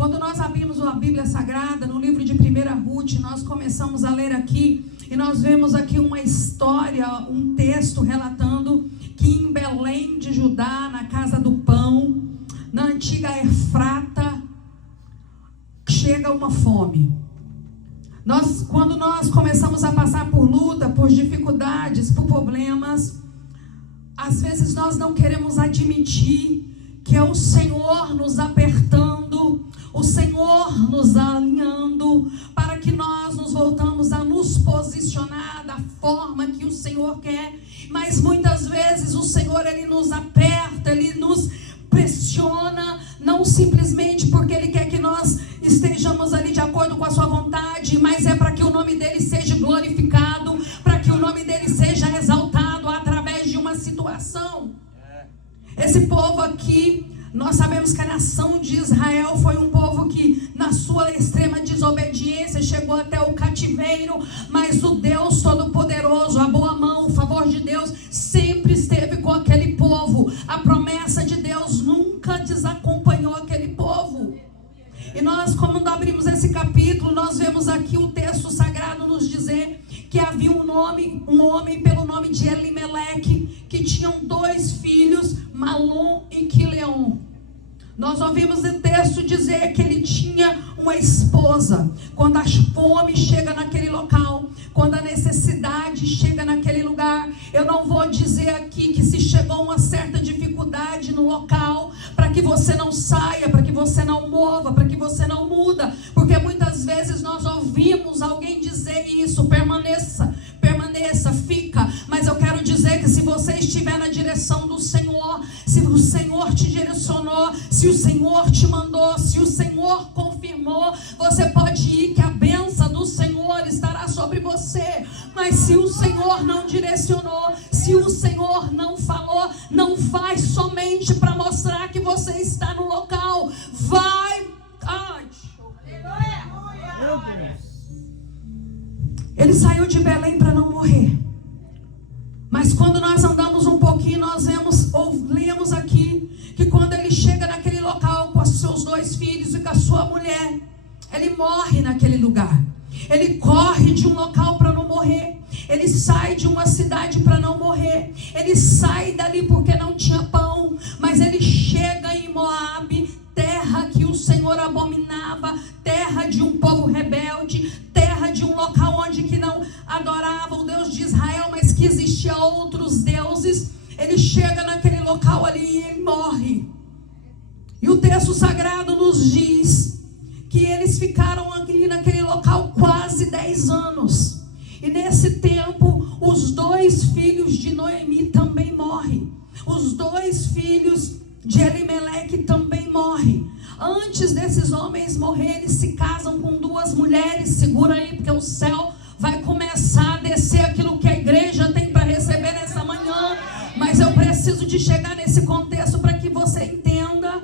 Quando nós abrimos a Bíblia Sagrada, no livro de 1 Ruth, nós começamos a ler aqui, e nós vemos aqui uma história, um texto relatando que em Belém de Judá, na casa do pão, na antiga Efrata, chega uma fome. Quando nós começamos a passar por luta, por dificuldades, por problemas, às vezes nós não queremos admitir que é o Senhor nos apertando, o Senhor nos alinhando, para que nós nos voltamos a nos posicionar da forma que o Senhor quer. Mas muitas vezes o Senhor, Ele nos aperta, Ele nos pressiona, não simplesmente porque Ele quer que nós estejamos ali de acordo com a sua vontade, mas é para que o nome dEle seja glorificado, para que o nome dEle seja exaltado através de uma situação. Esse povo aqui, nós sabemos que a nação de Israel foi um povo que, na sua extrema desobediência, chegou até o cativeiro, mas o Deus Todo-Poderoso, a boa mão, o favor de Deus, sempre esteve com aquele povo. A promessa de Deus nunca desacompanhou aquele povo. E nós, quando abrimos esse capítulo, nós vemos aqui o texto sagrado nos dizer que havia um homem pelo nome de Elimeleque, que tinham 2 filhos, Malom e Quileon. Nós ouvimos o texto dizer que ele tinha uma esposa. Quando a fome chega naquele local, quando a necessidade chega naquele lugar, eu não vou dizer aqui que se chegou uma certa dificuldade no local, para que você não saia, para que você não mova, para que você não muda, porque muitas vezes nós ouvimos alguém dizer isso: permaneça, fica. Mas eu quero dizer que se você estiver na direção do Senhor, se o Senhor te direcionou, se o Senhor te mandou, se o Senhor confirmou, você pode ir, que a bênção do Senhor estará sobre você. Mas se o Senhor não direcionou, se o Senhor não falou, não faz somente para mostrar que você está no local. Vai. Ele saiu de Belém para não morrer. Mas quando nós andamos um pouquinho, nós lemos aqui que quando ele chega naquele local com os seus 2 filhos e com a sua mulher, ele morre naquele lugar. Ele corre de um local para não morrer. Ele sai de uma cidade para não morrer. Ele sai dali porque não tinha pão. Mas ele chega em Moabe, terra que o Senhor abominava, terra de um povo rebelde, terra de um local onde que não adorava o Deus de Israel, mas que existia outros deuses. Ele chega naquele local ali e ele morre. E o texto sagrado nos diz que eles ficaram ali naquele local quase 10 anos. E nesse tempo, os 2 filhos de Noemi também morrem. Os 2 filhos de Elimeleque também morrem. Antes desses homens morrerem, eles se casam com 2 mulheres. Segura aí, porque o céu vai começar a descer aquilo que a igreja tem para receber nessa manhã. Mas eu preciso de chegar nesse contexto para que você entenda.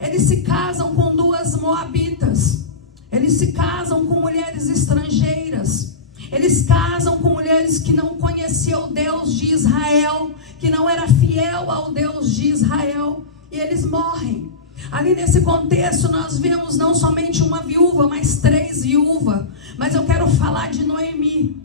Eles se casam com 2 moabitas. Eles se casam com mulheres estrangeiras. Eles casam com mulheres que não conheciam o Deus de Israel, que não era fiel ao Deus de Israel. E eles morrem. Ali nesse contexto nós vemos não somente uma viúva, mas 3 viúvas. Mas eu quero falar de Noemi.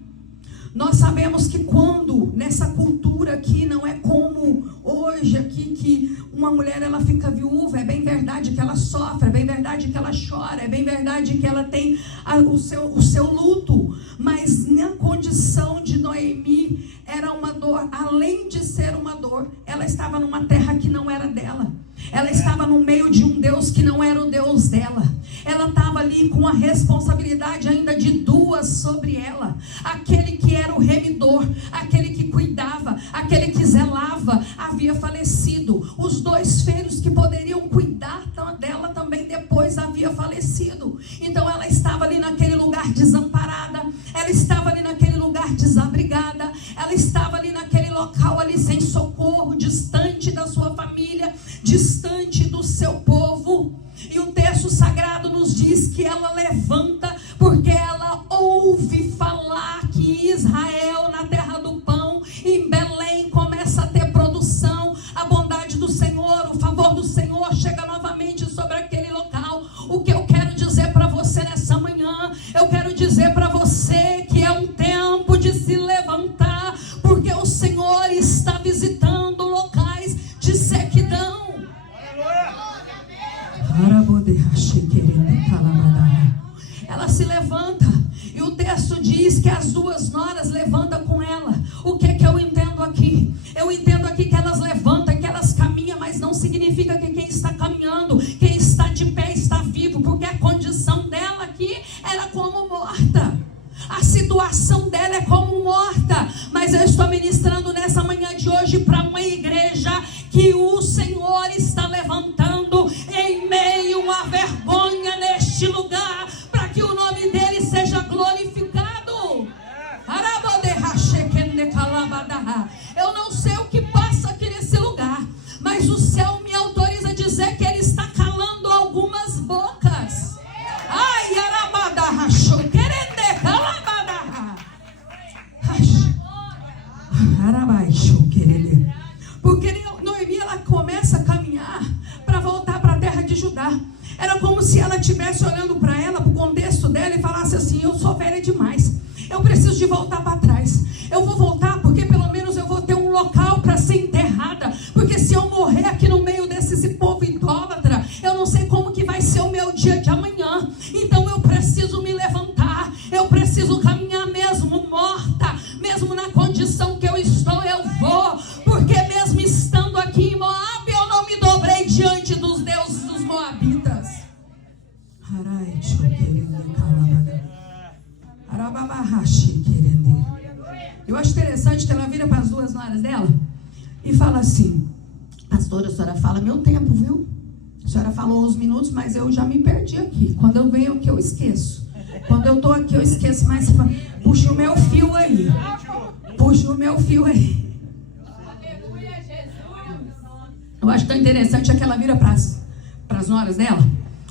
Nós sabemos que quando nessa cultura aqui, não é como hoje aqui, que uma mulher ela fica viúva, é bem verdade que ela sofre, é bem verdade que ela chora, é bem verdade que ela tem o seu luto, mas na condição de Noemi era uma dor. Além de ser uma dor, ela estava numa terra que não era dela. Ela estava no meio de um Deus que não era o Deus dela. Ela estava ali com a responsabilidade ainda de 2 sobre ela. Aquele que era o remidor, aquele que cuidava, aquele que zelava, havia falecido. Os 2 filhos que poderiam cuidar dela também depois havia falecido. Então ela estava ali naquele lugar desamparada. Ela estava ali naquele lugar desabrigada. Ela estava ali naquele local ali sem socorro, distante da sua família, distante do seu povo. E o texto sagrado nos diz que ela levanta porque ela ouve falar que Israel, na terra do pão, em Belém, começa a ter produção. A bondade do Senhor, o favor do Senhor chega novamente sobre aquele local. Ela se levanta e o texto diz que as duas noras levantam com ela. O que é que eu entendo aqui? Eu entendo aqui que elas levantam, que elas caminham, mas não significa que quem está caminhando, quem está de pé está vivo, porque a condição dela aqui era como morta. A situação dela é como morta. Mas eu estou ministrando nessa manhã de hoje para uma igreja que o Senhor está levantando em meio à vergonha neste lugar, para que o nome dele seja glorificado. Eu não sei o que passa aqui nesse lugar, mas o céu me autoriza a dizer que ele está calando algumas bocas. Ai, porque Noemi, ela começa a caminhar para voltar para a terra de Judá. Era como se ela estivesse olhando para ela, para o contexto dela, e falasse assim: eu sou velha demais, eu preciso de voltar para trás. Eu vou voltar porque pelo menos eu vou ter um local para ser enterrada. Porque se eu morrer aqui no meio desse povo idólatra, eu não sei como que vai ser o meu dia de amanhã. Então eu preciso me levantar, eu preciso caminhar mesmo morta, mesmo na condição que eu estou, eu vou. Porque mesmo estando aqui em Moabe, eu não me dobrei diante dos deuses dos moabitas. Eu acho interessante que ela vira para as duas noras dela e fala assim: pastora, a senhora fala meu tempo, viu? A senhora falou uns minutos, mas eu já me perdi aqui. Quando eu venho aqui eu esqueço. Quando eu estou aqui eu esqueço, mas puxa o meu fio aí. Puxa o meu fio aí. Eu acho tão interessante é que ela vira para as noras dela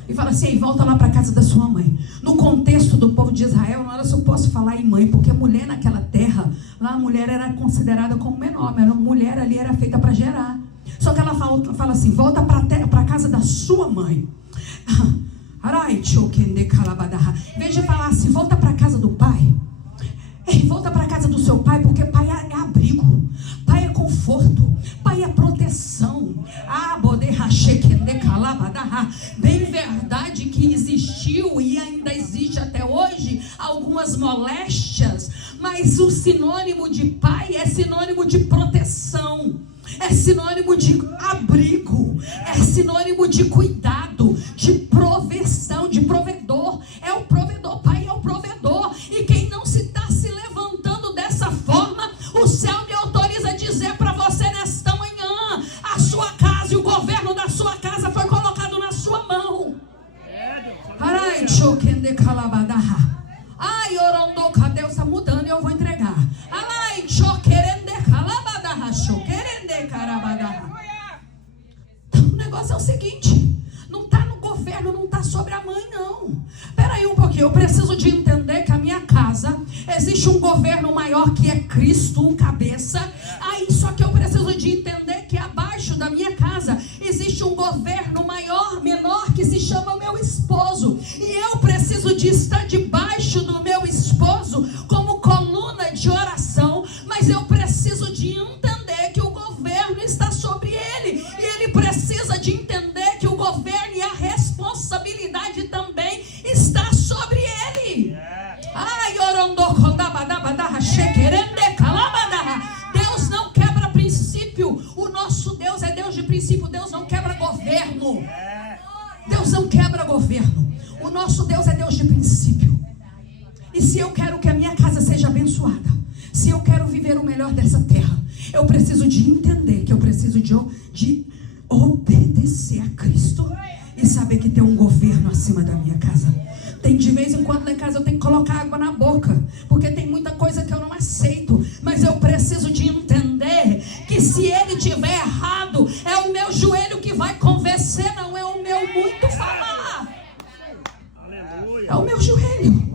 e fala assim: ei, volta lá para a casa da sua mãe. No contexto do povo de Israel, não era se eu posso falar em mãe, porque a mulher naquela terra, lá a mulher era considerada como menor, mas a mulher ali era feita para gerar. Só que ela fala assim: volta para a casa da sua mãe. Em vez de falar assim, volta para a casa do pai, ei, volta para a casa do seu pai, porque pai é abrigo, pai é conforto, pai é proteção. Bem verdade que existiu e ainda existe até hoje algumas moléstias, mas o sinônimo de pai é sinônimo de proteção, é sinônimo de abrigo, é sinônimo de cuidado, de proveção, de provedor. É o provedor, pai é o provedor. E quem não está se levantando dessa forma, o céu me autoriza a dizer para você nesta manhã: a sua casa e o governo da sua casa foi colocado na sua mão. Ai, Orondoca, Deus está mudando e eu vou entregar. Então, o negócio é o seguinte: não está no governo, não está sobre a mãe, não. Peraí um pouquinho, eu preciso de entender que a minha casa existe um governo maior que é Cristo, o cabeça. Aí, só que eu preciso de entender que abaixo da minha casa existe um governo maior, menor, que se chama meu esposo. E eu preciso de estar debaixo do meu esposo como coluna de oração. Mas eu preciso de entender que o governo está sobre ele. E ele precisa de entender que o governo e a responsabilidade também está sobre ele. Ai, Deus não quebra princípio. O nosso Deus é Deus de princípio. Deus não quebra governo. Deus não quebra governo. O nosso Deus é Deus de princípio. E se eu quero que a minha casa seja abençoada, se eu quero viver o melhor dessa terra, eu preciso de entender que eu preciso de obedecer a Cristo e saber que tem um governo acima da minha casa. Tem de vez em quando lá em casa eu tenho que colocar água na boca, porque tem muita coisa que eu não aceito. Mas eu preciso de entender que se ele tiver errado, é o meu joelho que vai convencer, não é o meu muito falar. É o meu joelho.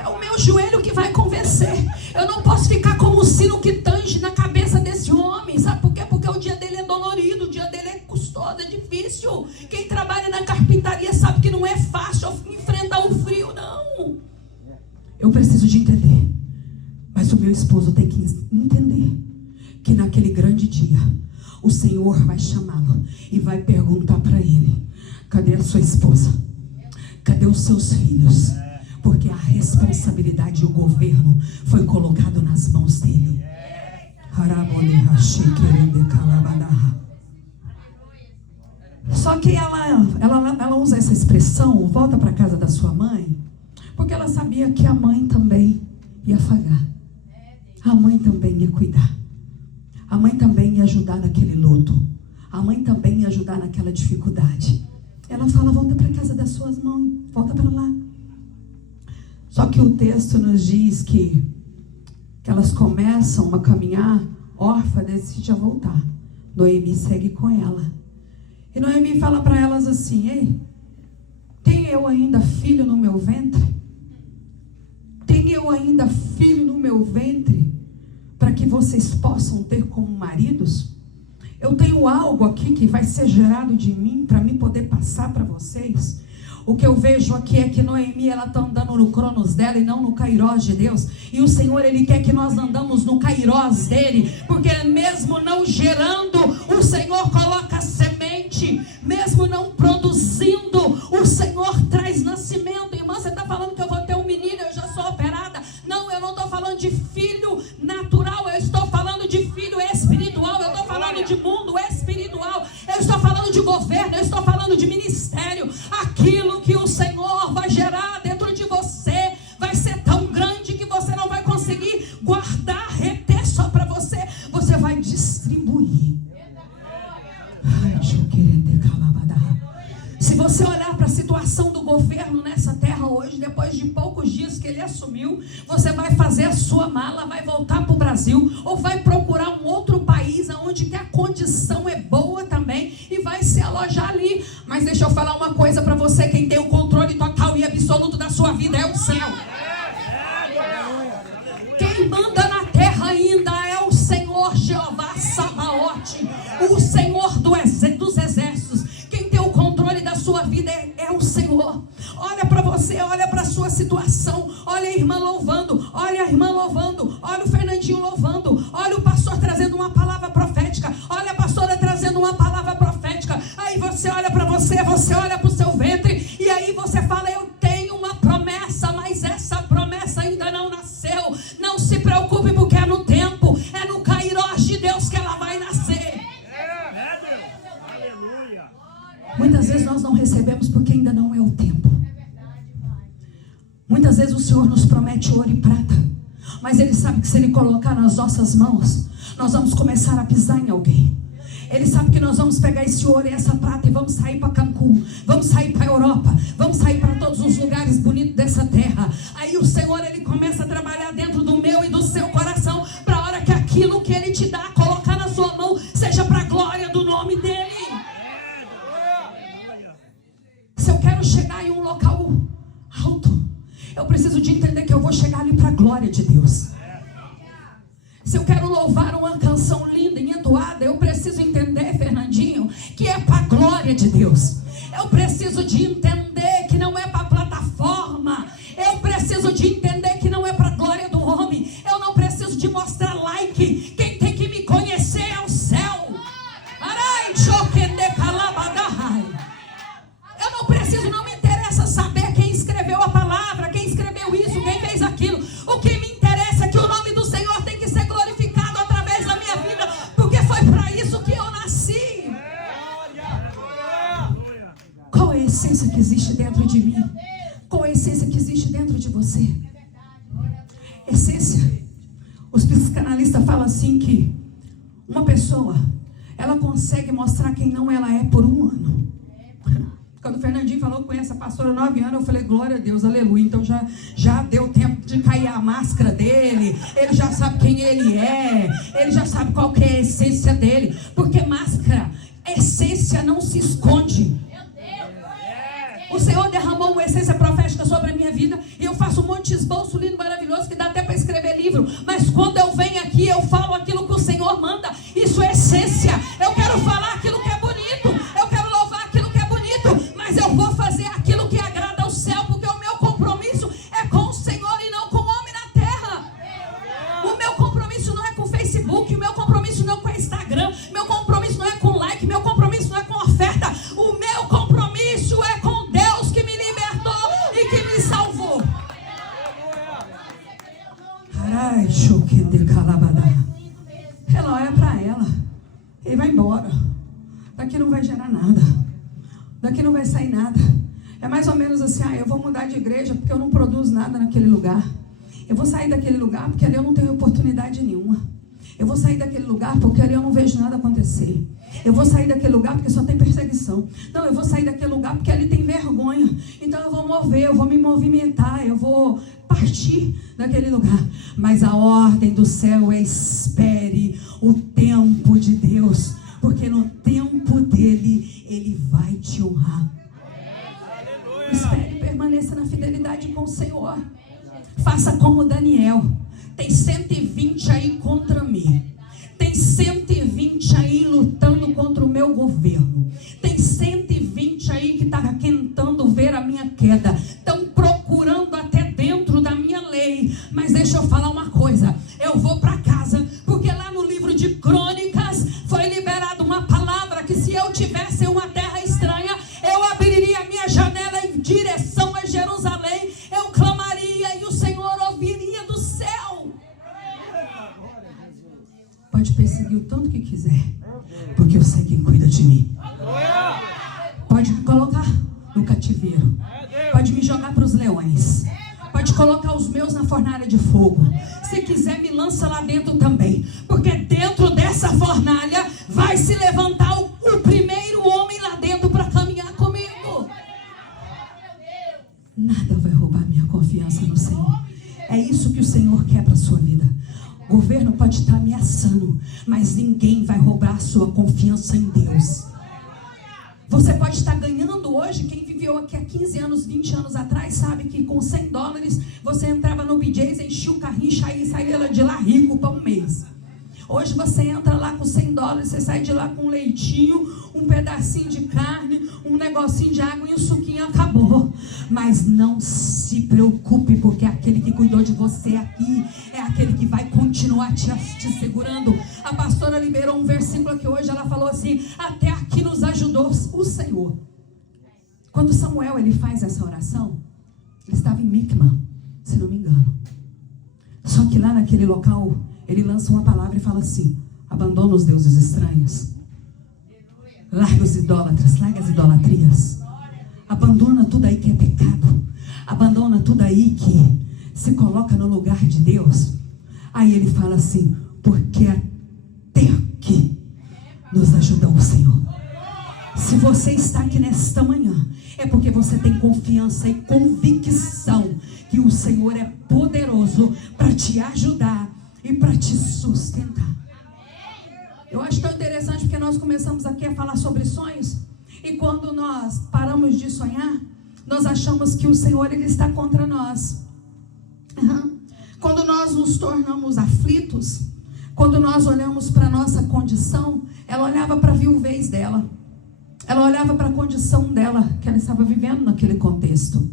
É o meu joelho que vai convencer. Eu não posso ficar como um sino que tange na cabeça desse homem. Sabe por quê? Porque o dia dele é dolorido, o dia dele é custoso, é difícil. Quem trabalha na carpintaria sabe que não é fácil enfrentar o frio, não. Eu preciso de entender. Mas o meu esposo tem que entender que naquele grande dia o Senhor vai chamá-lo e vai perguntar para ele: Cadê a sua esposa? Cadê os seus filhos? Porque a responsabilidade e o governo foi colocado nas mãos dele. Só que ela usa essa expressão, volta para a casa da sua mãe, porque ela sabia que a mãe também ia afagar. A mãe também ia cuidar. A mãe também ia ajudar naquele luto. A mãe também ia ajudar naquela dificuldade. Ela fala, volta para a casa das suas mães, volta para lá. Só que o texto nos diz que elas começam a caminhar, Orfa decide a voltar. Noemi segue com ela. E Noemi fala para elas assim, ei, tem eu ainda filho no meu ventre? Tem eu ainda filho no meu ventre para que vocês possam ter como maridos? Eu tenho algo aqui que vai ser gerado de mim para mim poder passar para vocês? O que eu vejo aqui é que Noemi, ela está andando no cronos dela e não no kairós de Deus. E o Senhor, Ele quer que nós andamos no kairós dEle. Porque mesmo não gerando, o Senhor coloca semente. Mesmo não produzindo, o Senhor traz nascimento. Irmã, você está falando que eu vou ter um menino, eu já sou operada. Não, eu não estou falando de filho natural. Eu estou falando de filho espiritual. Eu estou falando de mundo espiritual. Eu estou falando de governo. Eu estou falando de ministério. Aquilo que o Senhor vai gerar dentro de você vai ser tão grande que você não vai conseguir guardar, reter só para você. Você vai distribuir. Se você olhar para a situação do governo nessa terra hoje, depois de poucos dias que ele assumiu, você vai fazer a sua mala, vai voltar para o Brasil, ou vai procurar um outro país onde que a condição é boa também, e vai se alojar ali. Mas deixa eu falar uma coisa para você, quem tem o controle total e absoluto da sua vida é o céu. Quem manda na terra ainda é o Senhor Jeová Sabaote, o Senhor dos exércitos. Quem tem o controle da sua vida é o Senhor. Olha para você, olha para a sua situação. Olha a irmã louvando, olha a irmã louvando, olha o Fernandinho louvando, olha o pastor trazendo uma palavra profética, olha a pastora trazendo uma palavra profética. Aí você olha para você olha para o seu ventre, e aí você fala, eu tenho uma promessa, mas essa promessa ainda não nasceu. Não se preocupe, porque é no tempo, é no kairós de Deus que ela vai nascer. Muitas vezes nós não recebemos porque ainda não é o tempo. Muitas vezes o Senhor nos promete ouro e prata, mas Ele sabe que se Ele colocar nas nossas mãos, nós vamos começar a pisar em alguém. Ele sabe que nós vamos pegar esse ouro e essa prata e vamos sair para Cancún, vamos sair para a Europa, vamos sair para todos os lugares bonitos dessa terra. Aí o Senhor, Ele começa a trabalhar dentro do meu e do seu coração, para a hora que aquilo que Ele te dá, colocar na sua mão, seja para a glória do nome dEle. Se eu quero chegar em um local alto, eu preciso de entender que eu vou chegar ali para a glória de Deus. Se eu quero louvar uma canção linda e entoada, eu preciso entender, Fernandinho, que é para a glória de Deus. Eu preciso de entender que não é para a plataforma. Eu preciso de entender que não é para a glória do homem. Eu não preciso de mostrar like. Quem tem que me conhecer é o céu. Eu não preciso, não me interessa saber quem escreveu a palavra, quem escreveu isso, quem fez aquilo. O que me interessa é que o nome do Senhor tem que ser glorificado através da minha vida, porque foi para isso que eu nasci. Qual é a essência que existe dentro de mim? Qual é a essência que existe dentro de você? Essência. Os psicanalistas falam assim que uma pessoa, ela consegue mostrar quem não ela é por um ano. Quando o Fernandinho falou com essa pastora 9 anos, eu falei, glória a Deus, aleluia. Então já deu tempo de cair a máscara dele. Ele já sabe quem ele é. Ele já sabe qual que é a essência dele. Porque máscara, essência não se esconde. O Senhor derramou uma essência profética sobre a minha vida, e eu faço um monte de esboço lindo, maravilhoso, que dá até para escrever livro. Mas quando eu venho aqui, eu falo aquilo que o Senhor manda. Isso é essência. Eu quero falar aquilo que é bonito. Eu quero louvar aquilo que é bonito. Mas eu vou fazer aquilo que agrada ao céu, porque o meu compromisso é com o Senhor e não com o homem na terra. O meu compromisso não é com o Facebook, o meu compromisso não é com o Instagram, meu compromisso não é com like, meu compromisso não é com oferta. O meu compromisso daqui não vai sair nada. É mais ou menos assim, eu vou mudar de igreja porque eu não produzo nada naquele lugar. Eu vou sair daquele lugar porque ali eu não tenho oportunidade nenhuma. Eu vou sair daquele lugar porque ali eu não vejo nada acontecer. Eu vou sair daquele lugar porque só tem perseguição. Não, eu vou sair daquele lugar porque ali tem vergonha. Então eu vou mover, eu vou me movimentar, eu vou partir daquele lugar. Mas a ordem do céu é: espere o tempo de Deus, porque no tempo dele, ele vai te honrar. Espere e permaneça na fidelidade com o Senhor. Faça como Daniel. Tem 120 aí contra mim. Tem 120 aí lutando contra o meu governo. Tem 120 aí que está tentando ver a minha queda. Estão procurando até dentro da minha lei. Mas deixa eu falar uma coisa. Eu vou para casa, porque lá no livro de Crônicas foi liberada uma palavra que se eu tivesse uma terra estranha, eu abriria a minha janela em direção a Jerusalém. Eu clamaria e o Senhor ouviria do céu. Pode perseguir o tanto que quiser, porque eu sei quem cuida de mim. Pode me colocar no cativeiro, pode me jogar para os leões, pode colocar os meus na fornalha de fogo. Se quiser, me lança lá dentro também, porque dentro dessa fornalha vai se levantar o primeiro homem lá dentro para caminhar comigo. Nada vai roubar minha confiança no Senhor. É isso que o Senhor quer para a sua vida. O governo pode estar ameaçando, mas ninguém vai roubar a sua confiança em Deus. Você pode estar ganhando hoje. Quem viveu aqui há 15 anos, 20 anos atrás, sabe que com $100 você entrava no BJ's, enchia o carrinho e saía de lá rico para um mês. Hoje você entra lá com $100, você sai de lá com um leitinho, um pedacinho de carne, um negocinho de água e um suquinho, acabou. Mas não se preocupe, porque aquele que cuidou de você aqui é aquele que vai continuar te segurando. A pastora liberou um versículo aqui hoje, ela falou assim: até aqui nos ajudou o Senhor. Quando Samuel ele faz essa oração, ele estava em Micma, se não me engano. Só que lá naquele local, ele lança uma palavra e fala assim: abandona os deuses estranhos, larga os idólatras, larga as idolatrias, abandona tudo aí que é pecado, abandona tudo aí que se coloca no lugar de Deus. Aí ele fala assim: porque até aqui nos ajudou o Senhor. Se você está aqui nesta manhã, é porque você tem confiança e convicção que o Senhor é poderoso para te ajudar e para te sustentar. Eu acho tão interessante porque nós começamos aqui a falar sobre sonhos, e quando nós paramos de sonhar, nós achamos que o Senhor ele está contra nós. Quando nós nos tornamos aflitos, quando nós olhamos para a nossa condição, ela olhava para a viuvez dela, ela olhava para a condição dela, que ela estava vivendo naquele contexto.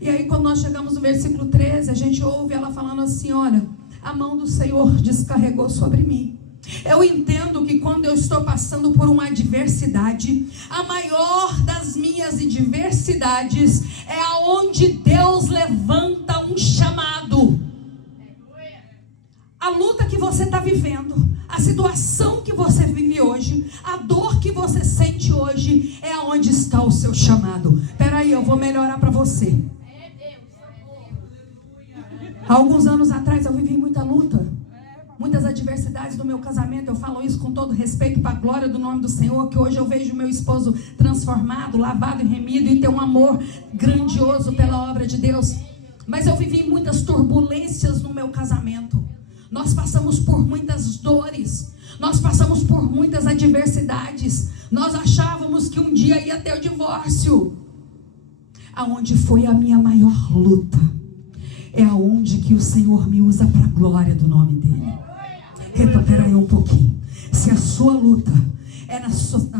E aí quando nós chegamos no versículo 13, a gente ouve ela falando assim: olha, a mão do Senhor descarregou sobre mim. Eu entendo que quando eu estou passando por uma adversidade, a maior das minhas adversidades é aonde Deus levanta um chamado. A luta que você está vivendo, a situação que você vive hoje, a dor que você sente hoje, é aonde está o seu chamado. Espera aí, eu vou melhorar para você. Há alguns anos atrás eu vivi muita luta, muitas adversidades do meu casamento. Eu falo isso com todo respeito para a glória do nome do Senhor, que hoje eu vejo meu esposo transformado, lavado e remido, e ter um amor grandioso pela obra de Deus. Mas eu vivi muitas turbulências no meu casamento. Nós passamos por muitas dores, nós passamos por muitas adversidades. Nós achávamos que um dia ia ter o divórcio. Aonde foi a minha maior luta é aonde que o Senhor me usa para a glória do nome dele. Espera aí um pouquinho. Se a sua luta é na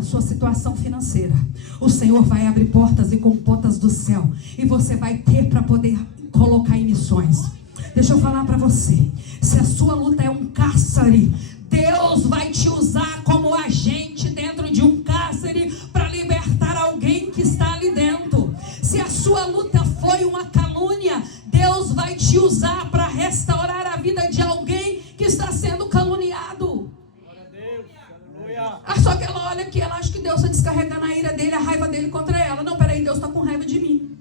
sua situação financeira, o Senhor vai abrir portas e comportas do céu, e você vai ter para poder colocar em missões. Deixa eu falar para você: se a sua luta é um cárcere, Deus vai te usar como agente dentro de um cárcere para libertar alguém que está ali dentro. Se a sua luta foi uma calúnia, Deus vai te usar para restaurar a vida de alguém que está sendo caluniado. Só que ela olha aqui, ela acha que Deus está descarregando a ira dele, a raiva dele contra ela. está com raiva de mim.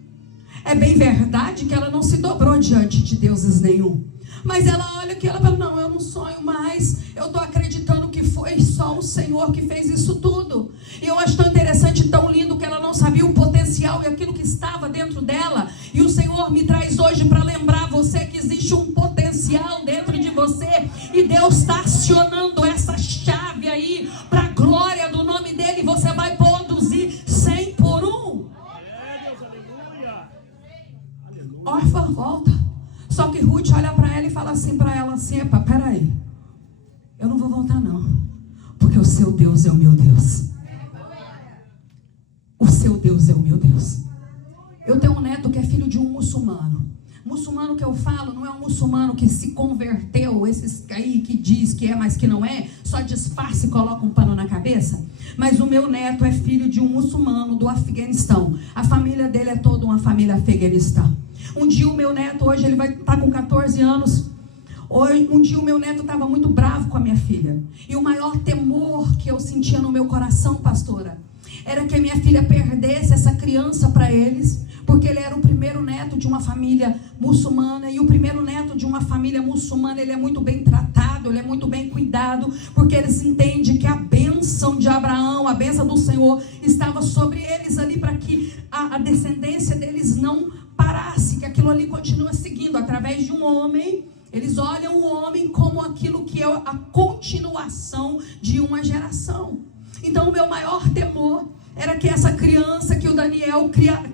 É bem verdade que ela não se dobrou diante de deuses nenhum. Mas ela olha que ela fala, não, eu não sonho mais, eu estou acreditando que foi só o Senhor que fez isso tudo. E eu acho tão interessante, tão lindo, que ela não sabia o potencial e aquilo que estava dentro dela. E o Senhor me traz hoje para lembrar você que existe um potencial dentro de você. E Deus está acionando essa chave aí para a glória do nome dEle. Você vai produzir 100 por 1. Órfã volta. Só que Ruth olha para ela e fala assim para ela assim, epa, peraí, eu não vou voltar não, porque o seu Deus é o meu Deus. O seu Deus é o meu Deus. Eu tenho um neto que é filho de um muçulmano. Muçulmano que eu falo não é um muçulmano que se converteu, esses aí que diz que é, mas que não é, só disfarça e coloca um pano na cabeça. Mas o meu neto é filho de um muçulmano do Afeganistão. A família dele é toda uma família afeganistã. Um dia o meu neto, hoje ele vai estar com 14 anos. Um dia o meu neto estava muito bravo com a minha filha. E o maior temor que eu sentia no meu coração, pastora, era que a minha filha perdesse essa criança para eles, porque ele era o primeiro neto de uma família muçulmana, e o primeiro neto de uma família muçulmana, ele é muito bem tratado, ele é muito bem cuidado, porque eles entendem que a bênção de Abraão, a bênção do Senhor, estava sobre eles ali, para que a descendência deles não parasse, que aquilo ali continua seguindo, através de um homem. Eles olham o homem como aquilo que é a continuação de uma geração. Então o meu maior temor era que essa criança, que o Daniel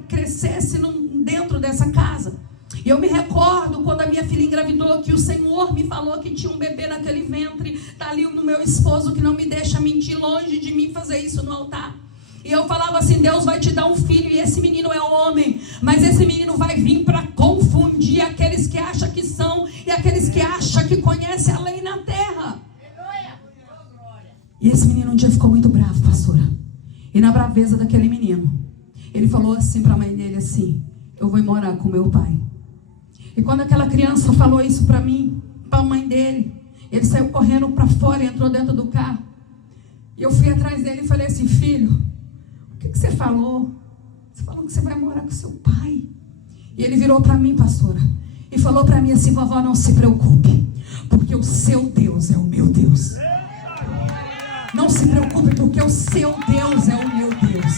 crescesse dentro dessa casa. E eu me recordo quando a minha filha engravidou, que o Senhor me falou que tinha um bebê naquele ventre. Está ali no meu esposo, que não me deixa mentir, longe de mim fazer isso no altar. E eu falava assim, Deus vai te dar um filho, e esse menino é homem, mas esse menino vai vir para confundir aqueles que acham que são e aqueles que acham que conhecem a lei na terra. E esse menino um dia ficou muito bravo, pastora. E na braveza daquele menino, ele falou assim para a mãe dele assim, eu vou morar com meu pai. E quando aquela criança falou isso para mim, para a mãe dele, ele saiu correndo para fora e entrou dentro do carro. E eu fui atrás dele e falei assim, filho, o que você falou? Você falou que você vai morar com seu pai. E ele virou para mim, pastora, e falou para mim assim, vovó, não se preocupe, porque o seu Deus é o meu Deus. Não se preocupe, porque o seu Deus é o meu Deus.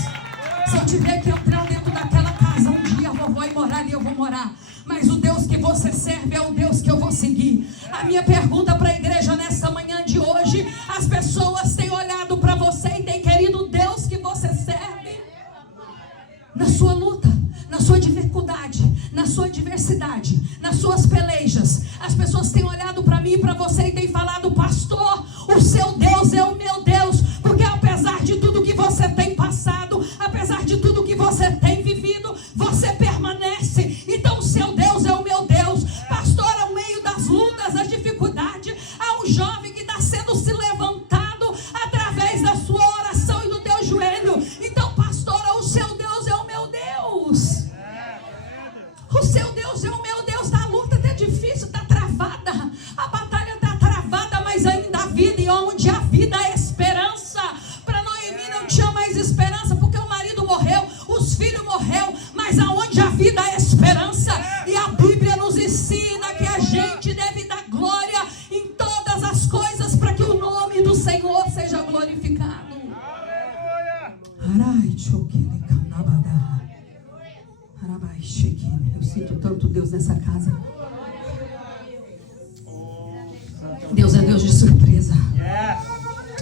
Se eu tiver que entrar dentro daquela casa um dia, a vovó ir morar ali, eu vou morar. Mas o Deus que você serve é o Deus que eu vou seguir. A minha pergunta para a igreja nessa manhã de hoje, as pessoas têm olhado para você e têm querido o Deus que você serve. Na sua luta, na sua dificuldade, na sua adversidade, nas suas pelejas, as pessoas têm olhado para mim e para você e têm falado, pastor, o seu Deus é o meu Deus, porque apesar de tudo que você tem passado, apesar de tudo que você tem vivido, você permanece. Então o seu Deus é o meu Deus. Pastor, ao meio das lutas, das dificuldades, há um jovem que está sendo se levantado através da sua oração e do teu joelho. Então, pastor, o seu Deus é o meu Deus. O seu Deus é o meu Deus. A luta está difícil, está travada, a batalha está travada, mas ainda há vida, e onde há vida há esperança. Para Noemi não tinha mais esperança, porque o marido morreu, os filhos morreu, mas aonde há vida há esperança. E a Bíblia nos ensina que a gente deve dar glória em todas as coisas, para que o nome do Senhor seja glorificado. Eu sinto tanto Deus nessa casa. Deus é Deus de surpresa.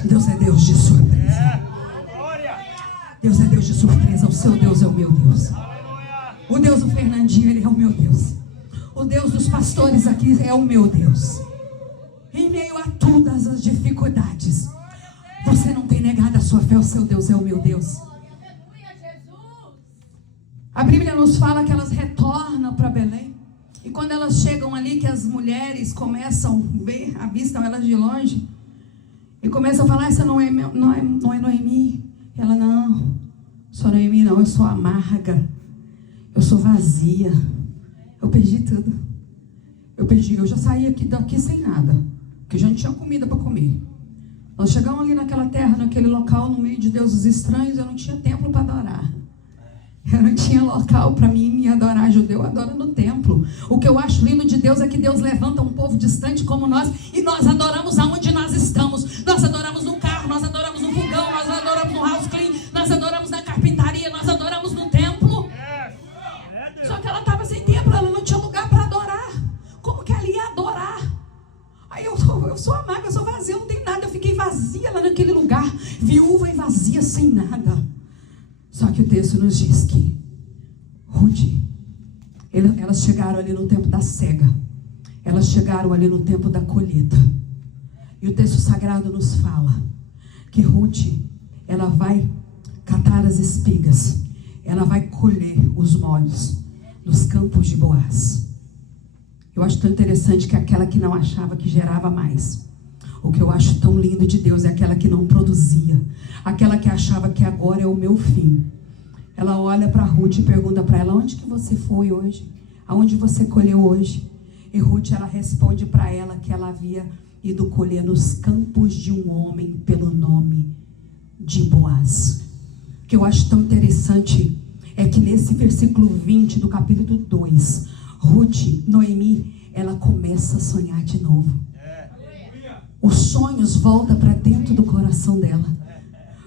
Deus é Deus de surpresa. Deus é Deus de surpresa. O seu Deus é o meu Deus. O Deus do Fernandinho, ele é o meu Deus. O Deus dos pastores aqui é o meu Deus. Em meio a todas as dificuldades, você não tem negado a sua fé. O seu Deus é o meu Deus. A Bíblia nos fala que elas retornam para Belém. E quando elas chegam ali, que as mulheres começam a ver, avistam elas de longe, e começam a falar, essa não é Noemi. Ela, não, sou Noemi não, eu sou amarga, eu sou vazia, eu perdi tudo. Eu já saí daqui sem nada, porque já não tinha comida para comer. Nós chegamos ali naquela terra, naquele local, no meio de deuses estranhos, eu não tinha templo para adorar. Eu não tinha local para mim me adorar. Judeu adora no templo. O que eu acho lindo de Deus é que Deus levanta um povo distante como nós, e nós adoramos aonde nós estamos. Nós adoramos no carro, nós adoramos no fogão, nós adoramos no house clean, nós adoramos na carpintaria, nós adoramos no templo. Só que ela estava sem templo, ela não tinha lugar para adorar. Como que ela ia adorar? Aí eu sou amarga, eu sou vazia, eu não tenho nada. Eu fiquei vazia lá naquele lugar, viúva e vazia, sem nada. Só que o texto nos diz que Ruth, elas chegaram ali no tempo da cega, elas chegaram ali no tempo da colheita. E o texto sagrado nos fala que Ruth, ela vai catar as espigas, ela vai colher os molhos nos campos de Boaz. Eu acho tão interessante que aquela que não achava que gerava mais. O que eu acho tão lindo de Deus é aquela que não produzia, aquela que achava que agora é o meu fim. Ela olha para Ruth e pergunta para ela: onde que você foi hoje? Aonde você colheu hoje? E Ruth, ela responde para ela que ela havia ido colher nos campos de um homem pelo nome de Boaz. O que eu acho tão interessante é que nesse versículo 20 do capítulo 2, Ruth, Noemi, ela começa a sonhar de novo. Os sonhos voltam para dentro do coração dela.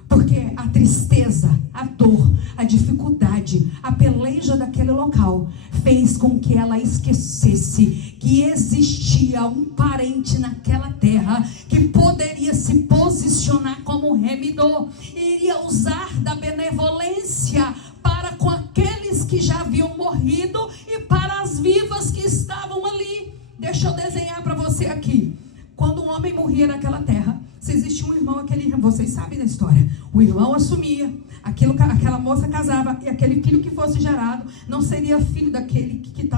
Porque a tristeza, a dor, a dificuldade, a peleja daquele local fez com que ela esquecesse que existia um parente naquela terra que poderia se posicionar como remidor e iria usar da benevolência para com aqueles que já haviam morrido e para as vivas que estavam ali. Deixa eu desenhar para você aqui. Quando um homem morria naquela terra, se existia um irmão, vocês sabem da história, o irmão assumia, aquela moça casava, e aquele filho que fosse gerado, não seria filho daquele que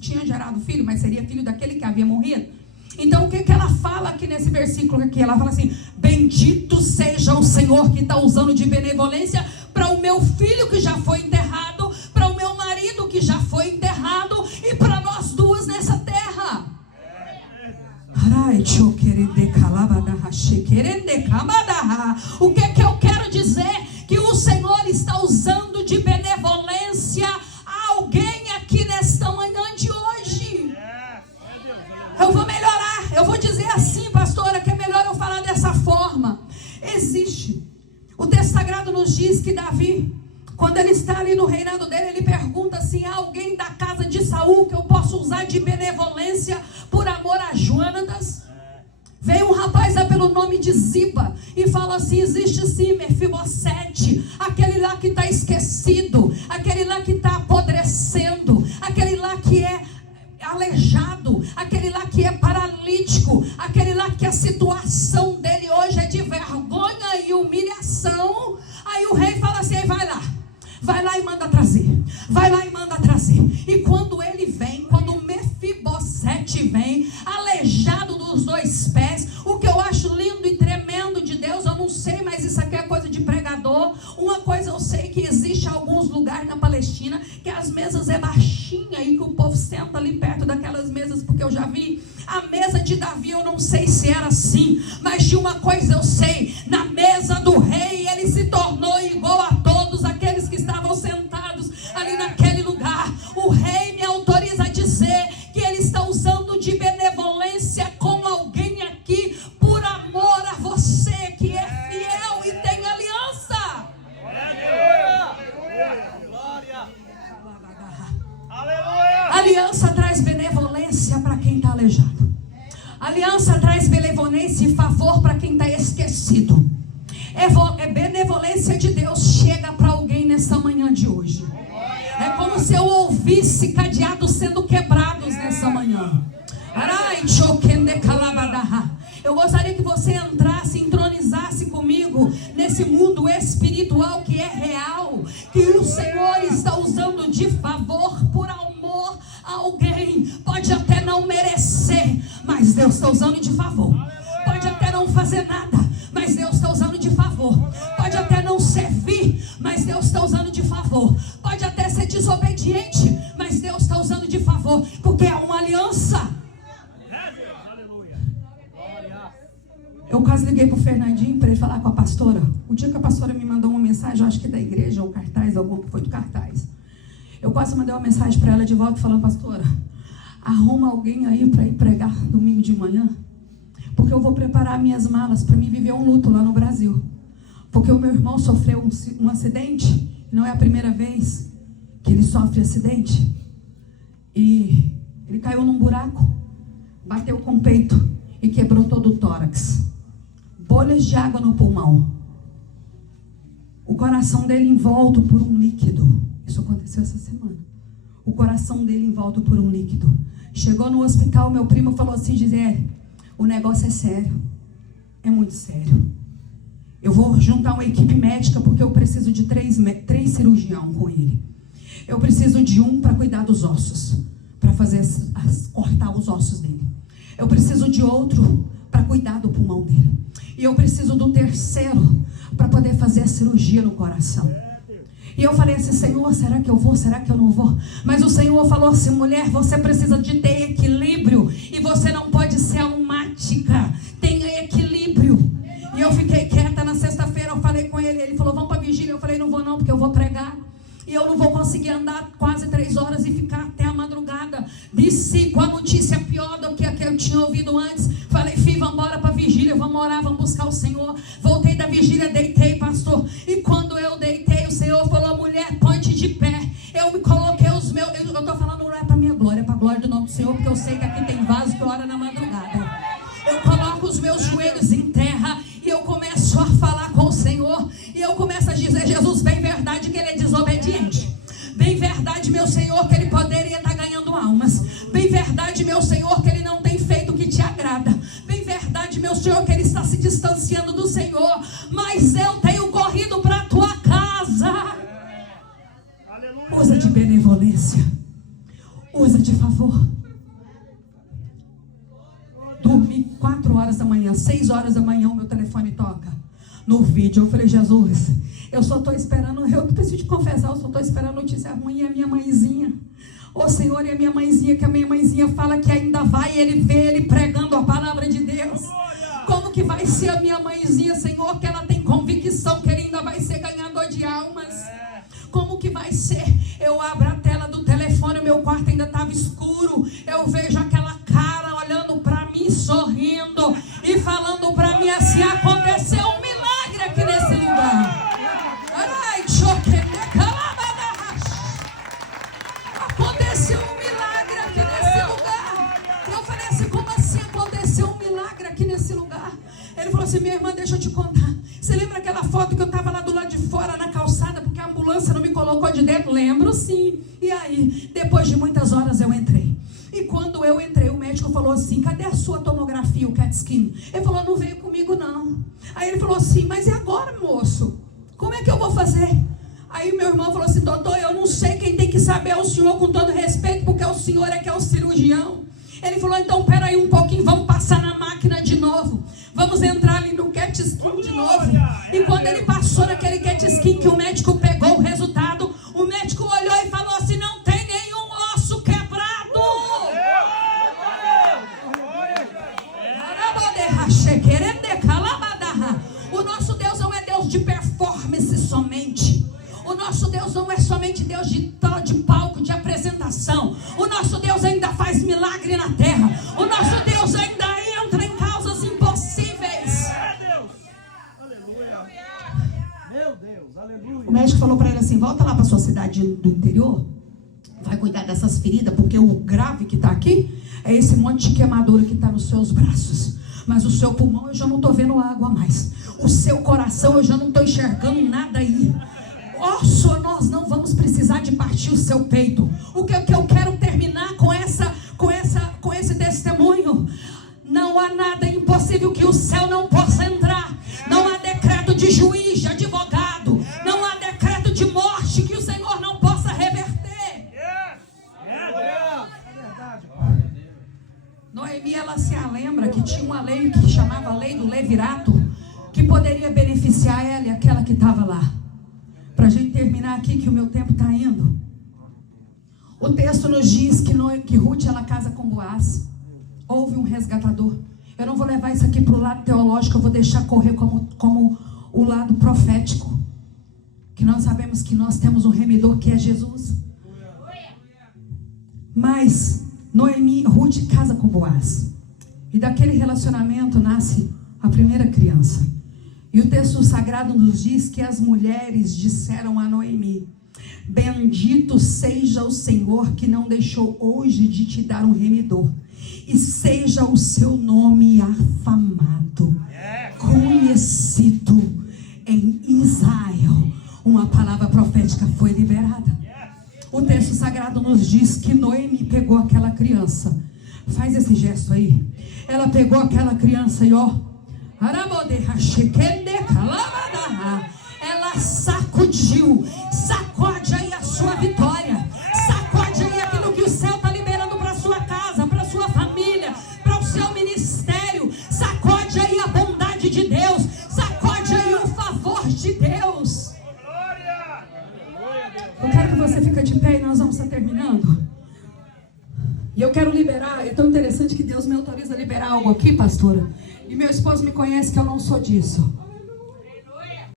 tinha gerado filho, mas seria filho daquele que havia morrido. Então o que ela fala aqui nesse versículo aqui? Ela fala assim: bendito seja o Senhor que está usando de benevolência para o meu filho que já foi enterrado, para o meu marido que já foi enterrado, e para nós duas nessa terra. O que eu quero dizer? Que o Senhor está usando de benevolência a alguém aqui nesta manhã de hoje. Eu vou melhorar, eu vou dizer assim, pastora, que é melhor eu falar dessa forma. Existe, o texto sagrado nos diz que Davi, quando ele está ali no reinado dele, ele pergunta assim: há alguém da casa de Saul que eu possa usar de benevolência por amor a Jonatas? Veio um rapaz pelo nome de Ziba e fala assim: existe sim Mefibosete, aquele lá que está esquecido, aquele lá que está apodrecendo, aquele lá que é aleijado, aquele lá que é paralítico, aquele lá que a situação dele hoje é de vergonha e humilhação. Aí o rei fala assim: vai lá e manda trazer, vai lá e manda trazer. E quando ele vem, quando Mefibosete vem, aleijado dos dois pés, o que eu acho lindo e tremendo de Deus, eu não sei, mas isso aqui é coisa de pregador. Uma coisa eu sei, que existe alguns lugares na Palestina que as mesas é baixinha e que o povo senta ali perto daquelas mesas, porque eu já vi a mesa de Davi, eu não sei se era assim, mas de uma coisa eu sei: na mesa do rei ele se tornou igual a todos aqueles que estavam sentados ali naquele lugar. O rei me autoriza a dizer que ele está usando de benevolência com alguém aqui por amor a você que é fiel e tem aliança. Aliança traz benevolência para quem está aleijado. Aliança traz benevolência e favor para quem está esquecido. É benevolência de Deus chega para alguém nessa manhã de hoje. É como se eu ouvisse cadeados sendo quebrados nessa manhã. Eu gostaria que você entrasse, entronizasse comigo nesse mundo espiritual que é real, que o Senhor está usando de favor por amor a alguém. Pode até não merecer, mas Deus está usando de favor. Pode até não fazer nada, mas Deus está usando de favor. Pode até não servir, mas Deus está usando de favor. Pode até ser desobediente, mas Deus está usando de favor, porque é uma aliança. Eu quase liguei para o Fernandinho para ele falar com a pastora. O dia que a pastora me mandou uma mensagem, eu acho que da igreja, ou cartaz, alguma que foi do cartaz. Eu quase mandei uma mensagem para ela de volta, falando: pastora, arruma alguém aí para ir pregar domingo de manhã, porque eu vou preparar minhas malas para mim viver um luto lá no Brasil. Porque o meu irmão sofreu um acidente, não é a primeira vez que ele sofre acidente. E ele caiu num buraco, bateu com o peito e quebrou todo o tórax. Bolhas de água no pulmão. O coração dele envolto por um líquido. Isso aconteceu essa semana. O coração dele envolto por um líquido. Chegou no hospital, meu primo falou assim: Gisele, o negócio é sério. É muito sério. Eu vou juntar uma equipe médica porque eu preciso de três cirurgiões com ele. Eu preciso de um para cuidar dos ossos, para fazer cortar os ossos dele. Eu preciso de outro para cuidar do pulmão dele. E eu preciso do terceiro para poder fazer a cirurgia no coração. E eu falei assim: Senhor, será que eu vou? Será que eu não vou? Mas o Senhor falou assim: mulher, você precisa de ter equilíbrio. E você não pode ser almática. Tenha equilíbrio. E eu fiquei quieta. Na sexta-feira eu falei com ele. Ele falou: vamos para a vigília. Eu falei: não vou não, porque eu vou pregar. E eu não vou conseguir andar quase 3 horas e ficar até a madrugada. Desci com a notícia pior do que a que eu tinha ouvido antes. Falei: filho, vamos embora para a vigília, vamos orar, vamos buscar o Senhor. Voltei da vigília, deitei, pastor. E quando eu deitei, o Senhor falou: mulher, ponte de pé. Eu me coloquei os meus... Eu estou falando, não é para minha glória, é para a glória do nome do Senhor, porque eu sei que aqui tem vaso que ora na madrugada. Eu coloco os meus joelhos em terra e eu começo a falar com o Senhor. E eu começo a dizer: Jesus, bem verdade que ele é desobediente. Bem verdade, meu Senhor, que ele poderia estar ganhando almas. Bem verdade, meu Senhor, que ele não tem feito o que te agrada. Bem verdade, meu Senhor, que ele está se distanciando do Senhor. Mas eu tenho corrido para a tua casa. Usa de benevolência. Usa de favor. Dormi 4 horas da manhã, 6 horas da manhã o meu telefone toca. No vídeo eu falei: Jesus, eu só estou esperando, eu preciso te confessar, eu só estou esperando notícia ruim. E a minha mãezinha, ô Senhor, e a minha mãezinha, que a minha mãezinha fala que ainda vai ele ver ele pregando a palavra de Deus. Como que vai ser a minha mãezinha, Senhor, que ela tem convicção que ele ainda vai ser ganhador de almas? Como que vai ser? Eu abro a tela do telefone, meu quarto ainda estava escuro. Eu vejo aquela cara olhando para mim, sorrindo e falando para mim assim: aconteceu um milagre aqui nesse lugar. Aconteceu um milagre aqui nesse lugar. Eu falei assim: como assim aconteceu um milagre aqui nesse lugar? Ele falou assim: minha irmã, deixa eu te contar. Você lembra aquela foto que eu estava lá do lado de fora na calçada porque a ambulância não me colocou de dentro? Lembro, sim. E aí, depois de muitas horas eu entrei. E quando eu entrei, o médico falou assim: cadê a sua tomografia, o CAT scan? Ele falou: não veio comigo não. Aí ele falou assim: mas e agora, moço? Como é que eu vou fazer? Aí meu irmão falou assim: doutor, eu não sei, quem tem que saber é o senhor, com todo respeito, porque o senhor é que é o cirurgião. Ele falou: então peraí um pouquinho, vamos passar na máquina de novo. Vamos entrar ali no CAT scan de novo. E quando ele passou naquele CAT scan que o médico pegou o resultado, o médico olhou e falou assim: não tem nenhum osso quebrado. O nosso Deus não é Deus de performance somente. O nosso Deus não é somente Deus de palco, de apresentação. O nosso Deus ainda faz milagre na terra. O nosso Deus ainda entra em causas impossíveis. Meu Deus, aleluia. O médico falou para ele assim: volta lá para sua cidade do interior, vai cuidar dessas feridas, porque o grave que está aqui é esse monte de queimadura que está nos seus braços. Mas o seu pulmão eu já não estou vendo água mais. O seu coração eu já não estou enxergando nada aí. Osso, nós não vamos precisar de partir o seu peito. O que eu quero terminar com esse testemunho: não há nada impossível que o céu não possa entrar. Não há decreto de juiz, de advogado, não há decreto de morte que o Senhor não possa reverter. Noemi, ela se lembra que tinha uma lei que chamava Lei do Levirato, que poderia beneficiar ela e aquela que estava lá. Para a gente terminar aqui, que o meu tempo está indo. O texto nos diz que Ruth, ela casa com Boaz. Houve um resgatador. Eu não vou levar isso aqui para o lado teológico, eu vou deixar correr como o lado profético, que nós sabemos que nós temos um remidor que é Jesus. Mas Noemi, Ruth casa com Boaz, e daquele relacionamento nasce a primeira criança. E o texto sagrado nos diz que as mulheres disseram a Noemi: bendito seja o Senhor que não deixou hoje de te dar um remidor, e seja o seu nome afamado, conhecido em Israel. Uma palavra profética foi liberada. O texto sagrado nos diz que Noemi pegou aquela criança. Faz esse gesto aí. Ela pegou aquela criança e ela sacudiu. Sacode aí a sua vitória. Sacode aí aquilo que o céu está liberando para a sua casa, para a sua família, para o seu ministério. Sacode aí a bondade de Deus. Sacode aí o favor de Deus. Eu quero que você fique de pé e nós vamos estar terminando. E eu quero liberar. É tão interessante que Deus me autoriza a liberar algo aqui, pastora. E meu esposo me conhece que eu não sou disso.